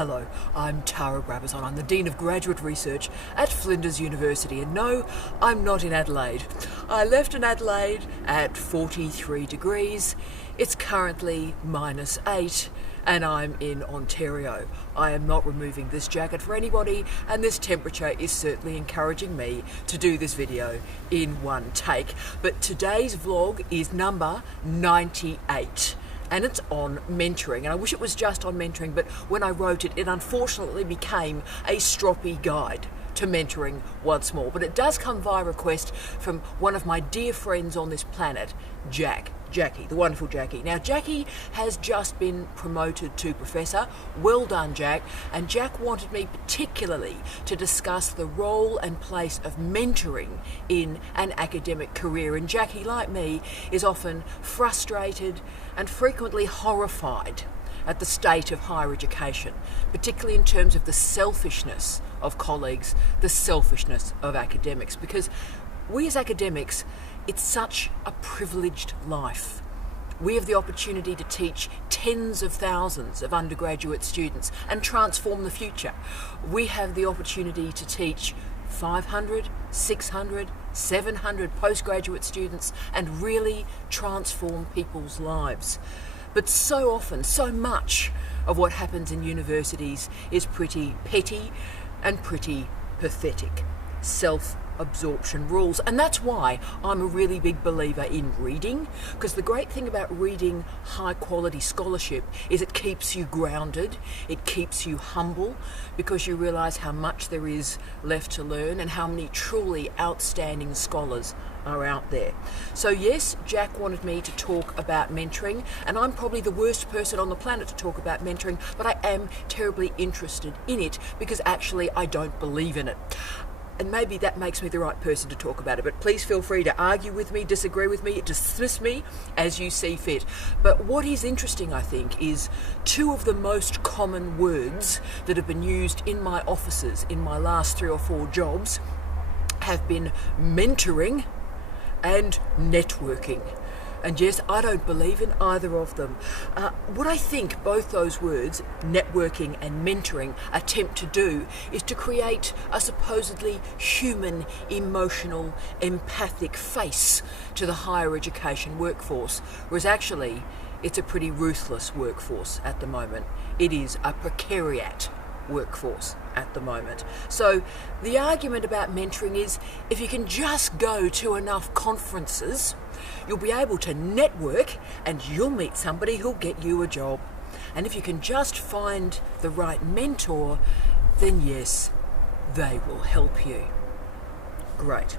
Hello, I'm Tara Brabazon. I'm the Dean of Graduate Research at Flinders University. And no, I'm not in Adelaide. I left in Adelaide at 43 degrees. It's currently -8 and I'm in Ontario. I am not removing this jacket for anybody, and this temperature is certainly encouraging me to do this video in one take. But today's vlog is number 98. And it's on mentoring, and I wish it was just on mentoring, but when I wrote it, it unfortunately became a stroppy guide to mentoring once more. But it does come via request from one of my dear friends on this planet, Jackie, the wonderful Jackie. Now, Jackie has just been promoted to professor. Well done, Jack. And Jack wanted me particularly to discuss the role and place of mentoring in an academic career. And Jackie, like me, is often frustrated and frequently horrified at the state of higher education, particularly in terms of the selfishness of colleagues, the selfishness of academics. Because we as academics, it's such a privileged life. We have the opportunity to teach tens of thousands of undergraduate students and transform the future. We have the opportunity to teach 500, 600, 700 postgraduate students and really transform people's lives. But so often, so much of what happens in universities is pretty petty and pretty pathetic. Self-absorption rules. And that's why I'm a really big believer in reading, because the great thing about reading high quality scholarship is it keeps you grounded, it keeps you humble, because you realise how much there is left to learn and how many truly outstanding scholars are out there. So yes, Jack wanted me to talk about mentoring, and I'm probably the worst person on the planet to talk about mentoring, but I am terribly interested in it because actually I don't believe in it. And maybe that makes me the right person to talk about it. But please feel free to argue with me, disagree with me, dismiss me as you see fit. But what is interesting, I think, is two of the most common words that have been used in my offices in my last 3 or 4 jobs have been mentoring and networking. And yes, I don't believe in either of them. What I think both those words, networking and mentoring, attempt to do is to create a supposedly human, emotional, empathic face to the higher education workforce, whereas actually it's a pretty ruthless workforce at the moment. It is a precariat workforce at the moment. So the argument about mentoring is if you can just go to enough conferences, you'll be able to network and you'll meet somebody who'll get you a job. And if you can just find the right mentor, then yes, they will help you. Great.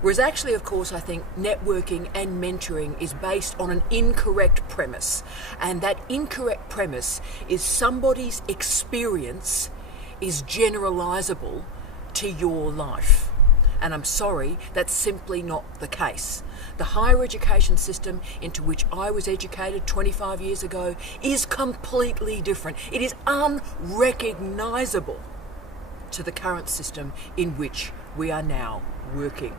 Whereas actually, of course, I think networking and mentoring is based on an incorrect premise. And that incorrect premise is somebody's experience is generalizable to your life. And I'm sorry, that's simply not the case. The higher education system into which I was educated 25 years ago is completely different. It is unrecognisable to the current system in which we are now working.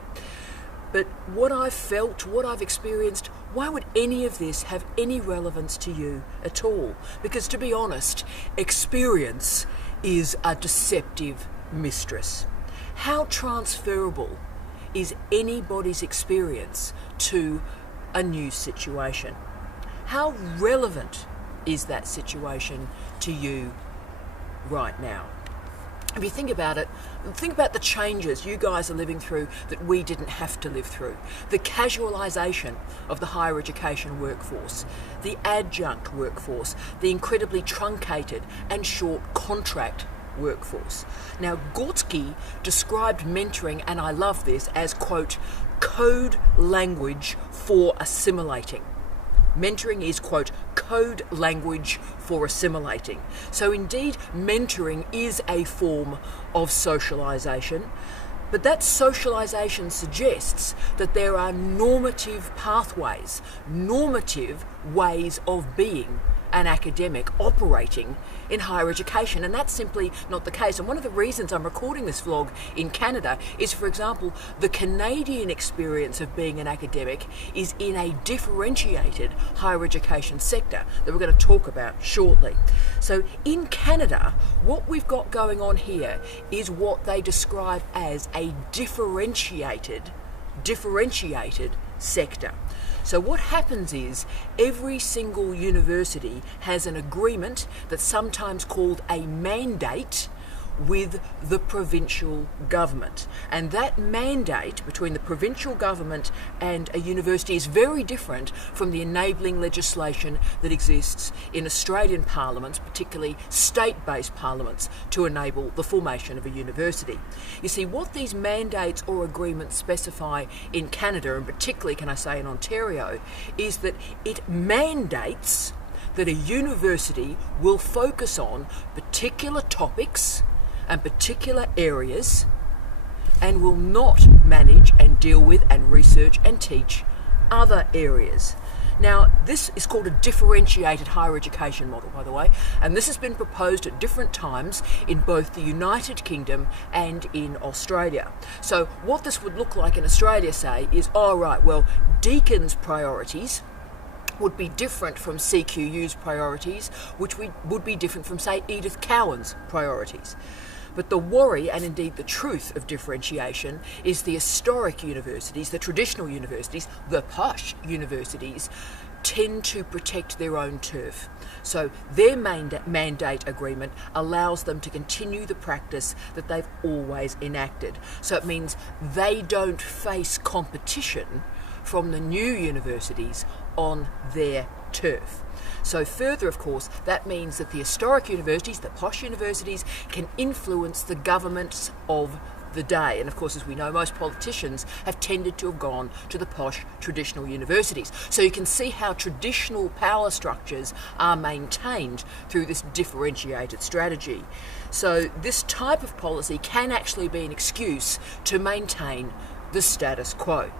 But what I've felt, what I've experienced, why would any of this have any relevance to you at all? Because to be honest, experience is a deceptive mistress. How transferable is anybody's experience to a new situation? How relevant is that situation to you right now? If you think about it, think about the changes you guys are living through that we didn't have to live through. The casualisation of the higher education workforce, the adjunct workforce, the incredibly truncated and short contract workforce. Now, Gortsky described mentoring, and I love this, as, quote, code language for assimilating. Mentoring is, quote, code language for assimilating. So indeed, mentoring is a form of socialisation, but that socialisation suggests that there are normative pathways, normative ways of being an academic operating in higher education, and that's simply not the case. And one of the reasons I'm recording this vlog in Canada is, for example, the Canadian experience of being an academic is in a differentiated higher education sector that we're going to talk about shortly. So in Canada, what we've got going on here is what they describe as a differentiated sector. So what happens is every single university has an agreement that's sometimes called a mandate with the provincial government. And that mandate between the provincial government and a university is very different from the enabling legislation that exists in Australian parliaments, particularly state-based parliaments, to enable the formation of a university. You see, what these mandates or agreements specify in Canada, and particularly, can I say, in Ontario, is that it mandates that a university will focus on particular topics and particular areas and will not manage and deal with and research and teach other areas. Now, this is called a differentiated higher education model, by the way, and this has been proposed at different times in both the United Kingdom and in Australia. So what this would look like in Australia, say, is, Deacon's priorities would be different from CQU's priorities, which would be different from, say, Edith Cowan's priorities. But the worry, and indeed the truth of differentiation, is the historic universities, the traditional universities, the posh universities, tend to protect their own turf. So their mandate agreement allows them to continue the practice that they've always enacted. So it means they don't face competition from the new universities on their turf. So further, of course, that means that the historic universities, the posh universities, can influence the governments of the day. And of course, as we know, most politicians have tended to have gone to the posh traditional universities. So you can see how traditional power structures are maintained through this differentiated strategy. So this type of policy can actually be an excuse to maintain the status quo.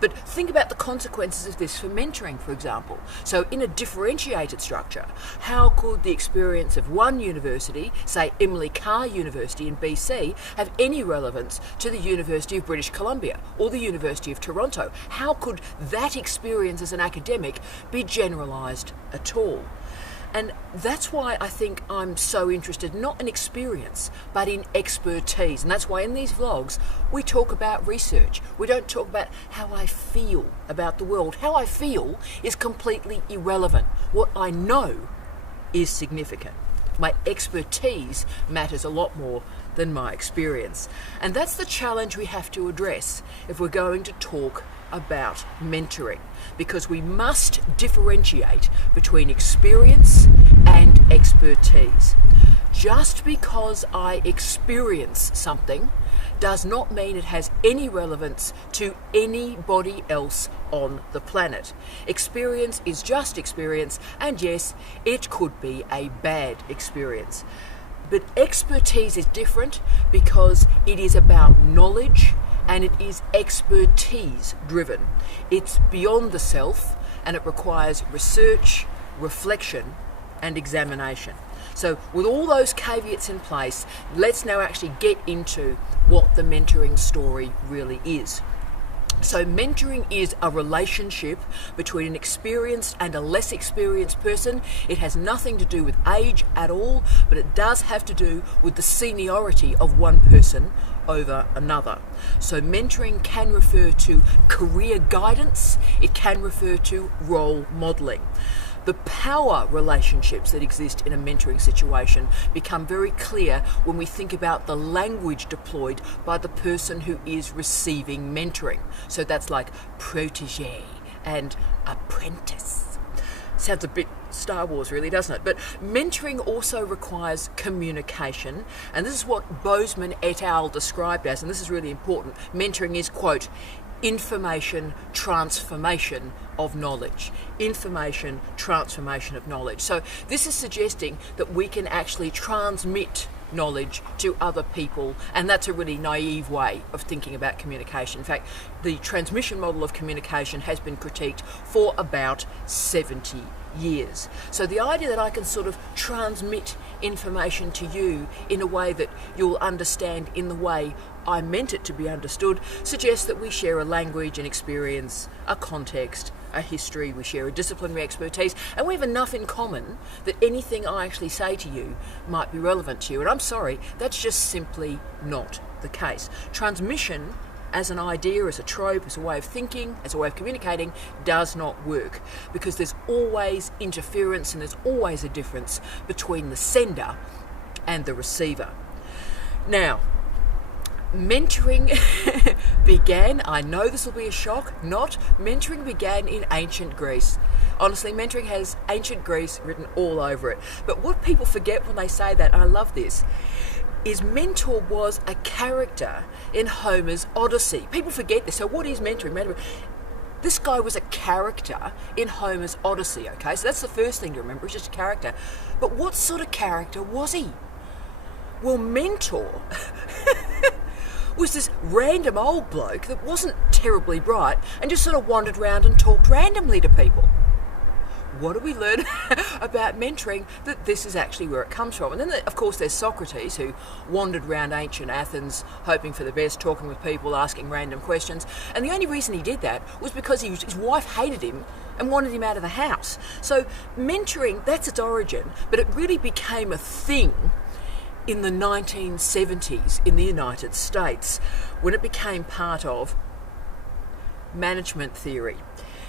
But think about the consequences of this for mentoring, for example. So in a differentiated structure, how could the experience of one university, say Emily Carr University in BC, have any relevance to the University of British Columbia or the University of Toronto? How could that experience as an academic be generalised at all? And that's why I think I'm so interested, not in experience, but in expertise. And that's why in these vlogs, we talk about research. We don't talk about how I feel about the world. How I feel is completely irrelevant. What I know is significant. My expertise matters a lot more than my experience. And that's the challenge we have to address if we're going to talk about mentoring, because we must differentiate between experience and expertise. Just because I experience something does not mean it has any relevance to anybody else on the planet. Experience is just experience, and yes, it could be a bad experience. But expertise is different because it is about knowledge and it is expertise driven. It's beyond the self and it requires research, reflection and examination. So with all those caveats in place, let's now actually get into what the mentoring story really is. So mentoring is a relationship between an experienced and a less experienced person. It has nothing to do with age at all, but it does have to do with the seniority of one person over another. So mentoring can refer to career guidance, it can refer to role modelling. The power relationships that exist in a mentoring situation become very clear when we think about the language deployed by the person who is receiving mentoring. So that's like protege and apprentice. Sounds a bit Star Wars, really, doesn't it? But mentoring also requires communication, and this is what Bozeman et al. Described as, and this is really important, mentoring is, quote, information transformation of knowledge. Information transformation of knowledge. So this is suggesting that we can actually transmit knowledge to other people, and that's a really naive way of thinking about communication. In fact, the transmission model of communication has been critiqued for about 70 years. So the idea that I can sort of transmit information to you in a way that you'll understand in the way I meant it to be understood suggests that we share a language, an experience, a context, a history, we share a disciplinary expertise, and we have enough in common that anything I actually say to you might be relevant to you. And I'm sorry, that's just simply not the case. Transmission as an idea, as a trope, as a way of thinking, as a way of communicating, does not work, because there's always interference and there's always a difference between the sender and the receiver. Now, mentoring began, I know this will be a shock, mentoring began in ancient Greece. Honestly, mentoring has ancient Greece written all over it. But what people forget when they say that, and I love this, is mentor was a character in Homer's Odyssey. People forget this. So what is mentoring? This guy was a character in Homer's Odyssey, okay? So that's the first thing to remember, it's just a character. But what sort of character was he? Well, Mentor was this random old bloke that wasn't terribly bright and just sort of wandered around and talked randomly to people. What do we learn about mentoring? That this is actually where it comes from. And then, of course, there's Socrates, who wandered around ancient Athens, hoping for the best, talking with people, asking random questions. And the only reason he did that was because his wife hated him and wanted him out of the house. So mentoring, that's its origin, but it really became a thing in the 1970s in the United States, when it became part of management theory.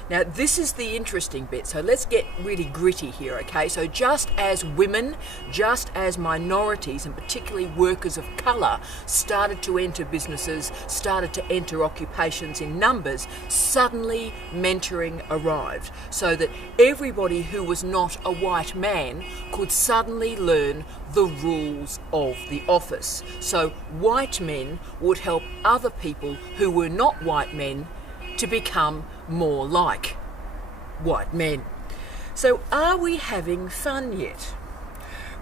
Now, this is the interesting bit, so let's get really gritty here, okay? So just as women, just as minorities, and particularly workers of colour, started to enter businesses, started to enter occupations in numbers, suddenly mentoring arrived, so that everybody who was not a white man could suddenly learn the rules of the office. So white men would help other people who were not white men to become more like white men. So are we having fun yet?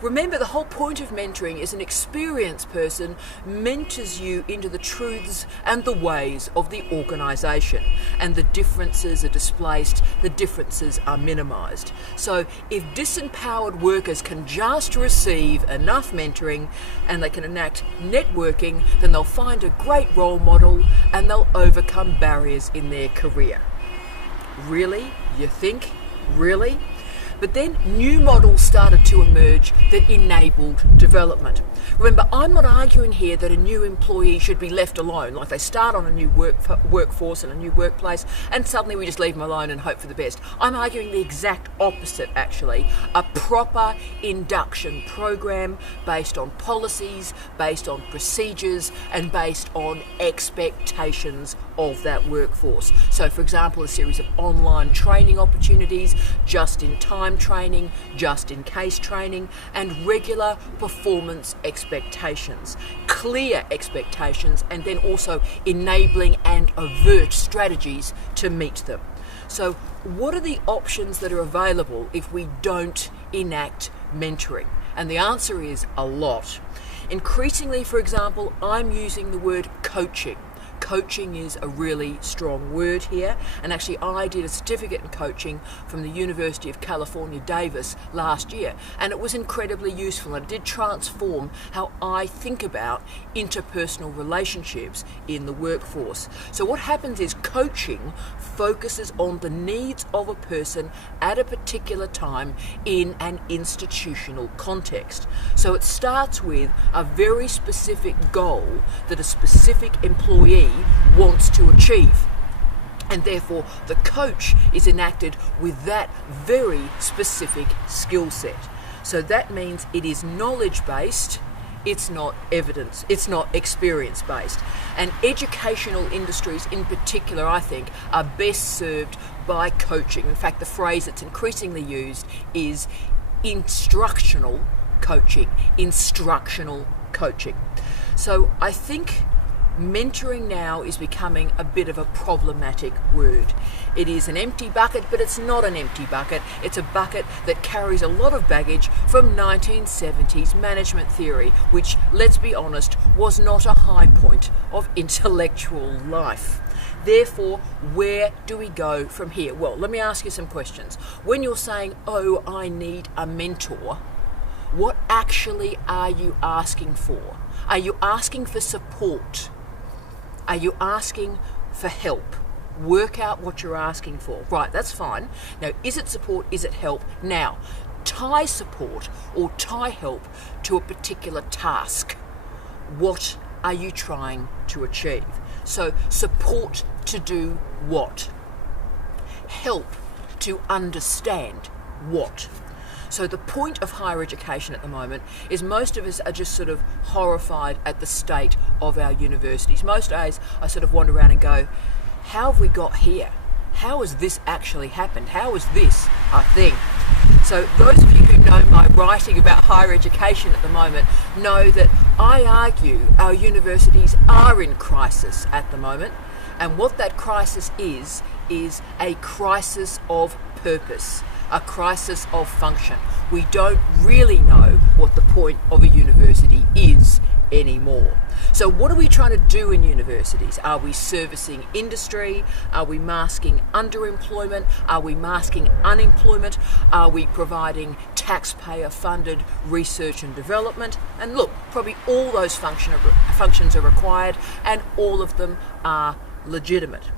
Remember, the whole point of mentoring is an experienced person mentors you into the truths and the ways of the organisation, and the differences are displaced, the differences are minimised. So if disempowered workers can just receive enough mentoring and they can enact networking, then they'll find a great role model and they'll overcome barriers in their career. Really? You think? Really? But then new models started to emerge that enabled development. Remember, I'm not arguing here that a new employee should be left alone, like they start on a new workforce and a new workplace and suddenly we just leave them alone and hope for the best. I'm arguing the exact opposite, actually. A proper induction program based on policies, based on procedures, and based on expectations of that workforce. So, for example, a series of online training opportunities, just-in-time training, just-in-case training, and regular performance expectations, clear expectations, and then also enabling and overt strategies to meet them. So what are the options that are available if we don't enact mentoring? And the answer is a lot. Increasingly, for example, I'm using the word coaching. Coaching is a really strong word here, and actually I did a certificate in coaching from the University of California, Davis last year, and it was incredibly useful, and it did transform how I think about interpersonal relationships in the workforce. So what happens is coaching focuses on the needs of a person at a particular time in an institutional context. So it starts with a very specific goal that a specific employee wants to achieve, and therefore the coach is enacted with that very specific skill set. So that means it is knowledge based, it's not evidence, it's not experience based. And educational industries in particular, I think, are best served by coaching. In fact, the phrase that's increasingly used is instructional coaching. So I think mentoring now is becoming a bit of a problematic word. It is an empty bucket, but it's not an empty bucket. It's a bucket that carries a lot of baggage from 1970s management theory, which, let's be honest, was not a high point of intellectual life. Therefore, where do we go from here? Well, let me ask you some questions. When you're saying, oh, I need a mentor, what actually are you asking for? Are you asking for support? Are you asking for help? Work out what you're asking for. Right, that's fine. Now, is it support? Is it help? Now, tie support or tie help to a particular task. What are you trying to achieve? So, support to do what? Help to understand what? So the point of higher education at the moment is most of us are just sort of horrified at the state of our universities. Most days I sort of wander around and go, how have we got here? How has this actually happened? How is this a thing? So those of you who know my writing about higher education at the moment know that I argue our universities are in crisis at the moment, and what that crisis is a crisis of purpose, a crisis of function. We don't really know what the point of a university is anymore. So what are we trying to do in universities? Are we servicing industry? Are we masking underemployment? Are we masking unemployment? Are we providing taxpayer-funded research and development? And look, probably all those functions are required, and all of them are legitimate.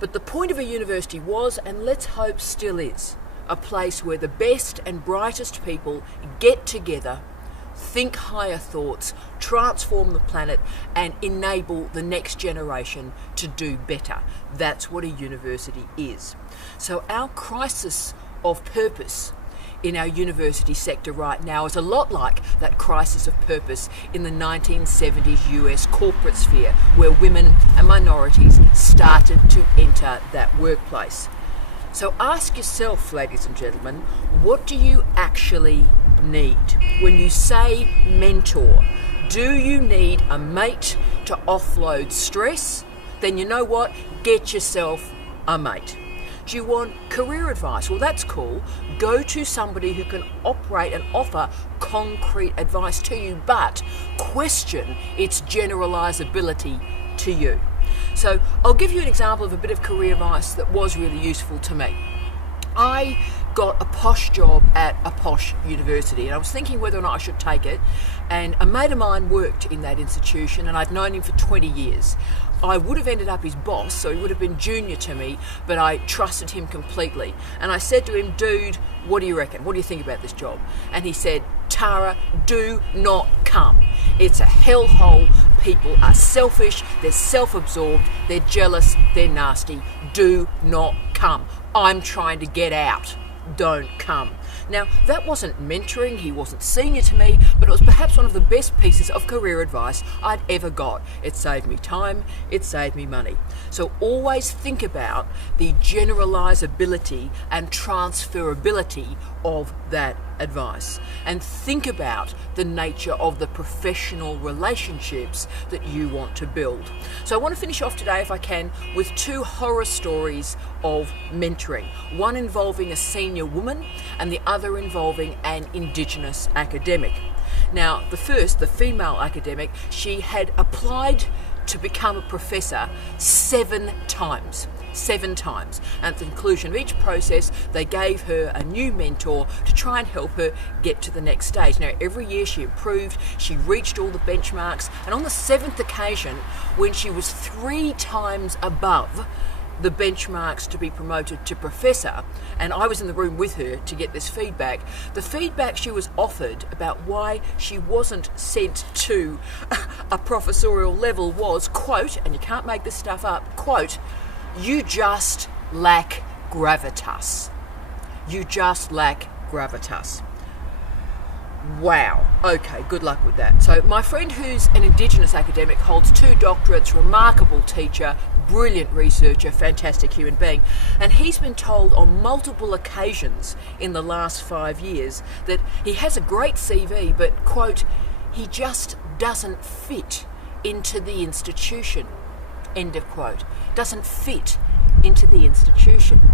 But the point of a university was, and let's hope still is, a place where the best and brightest people get together, think higher thoughts, transform the planet, and enable the next generation to do better. That's what a university is. So our crisis of purpose in our university sector right now is a lot like that crisis of purpose in the 1970s US corporate sphere, where women and minorities started to enter that workplace. So ask yourself, ladies and gentlemen, what do you actually need? When you say mentor, do you need a mate to offload stress? Then you know what? Get yourself a mate. Do you want career advice? Well, that's cool. Go to somebody who can operate and offer concrete advice to you, but question its generalizability to you. So I'll give you an example of a bit of career advice that was really useful to me. I got a posh job at a posh university, and I was thinking whether or not I should take it, and a mate of mine worked in that institution, and I'd known him for 20 years. I would have ended up his boss, so he would have been junior to me, but I trusted him completely. And I said to him, dude, what do you reckon? What do you think about this job? And he said, Tara, do not come. It's a hellhole. People are selfish, they're self-absorbed, they're jealous, they're nasty. Do not come. I'm trying to get out. Don't come. Now, that wasn't mentoring, he wasn't senior to me, but it was perhaps one of the best pieces of career advice I'd ever got. It saved me time, it saved me money. So always think about the generalizability and transferability of that advice, and think about the nature of the professional relationships that you want to build. So I want to finish off today, if I can, with two horror stories of mentoring, one involving a senior woman and the other involving an Indigenous academic. Now, the first, the female academic, she had applied to become a professor 7 times. 7 times. And at the conclusion of each process, they gave her a new mentor to try and help her get to the next stage. Now, every year she improved, she reached all the benchmarks, and on the 7th occasion, when she was 3 times above the benchmarks to be promoted to professor, and I was in the room with her to get this feedback, the feedback she was offered about why she wasn't sent to a professorial level was, quote, and you can't make this stuff up, quote, "You just lack gravitas. You just lack gravitas." Wow. Okay, good luck with that. So my friend, who's an Indigenous academic, holds 2 doctorates, remarkable teacher, brilliant researcher, fantastic human being, and he's been told on multiple occasions in the last 5 years that he has a great CV, but, quote, he just doesn't fit into the institution. End of quote. Doesn't fit into the institution.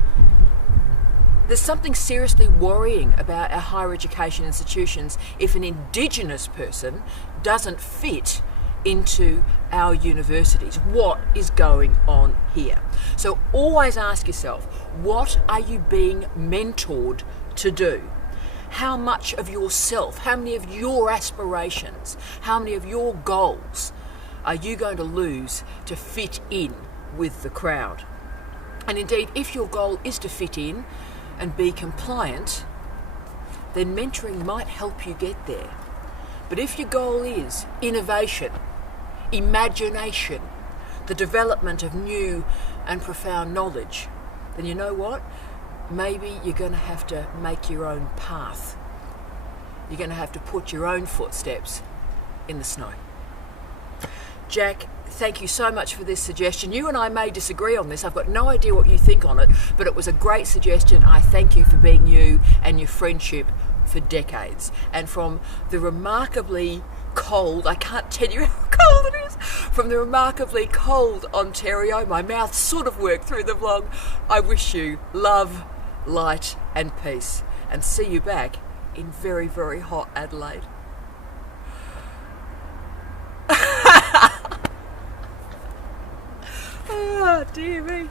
There's something seriously worrying about our higher education institutions if an Indigenous person doesn't fit into our universities. What is going on here? So always ask yourself, what are you being mentored to do? How much of yourself, how many of your aspirations, how many of your goals are you going to lose to fit in with the crowd? And indeed, if your goal is to fit in and be compliant, then mentoring might help you get there. But if your goal is innovation, imagination, the development of new and profound knowledge, then you know what? Maybe you're going to have to make your own path. You're going to have to put your own footsteps in the snow. Jack, thank you so much for this suggestion. You and I may disagree on this. I've got no idea what you think on it, but it was a great suggestion. I thank you for being you and your friendship for decades. And from the remarkably cold, I can't tell you how cold it is, from the remarkably cold Ontario, my mouth sort of worked through the vlog, I wish you love, light and peace, and see you back in very, very hot Adelaide. Oh, dear me.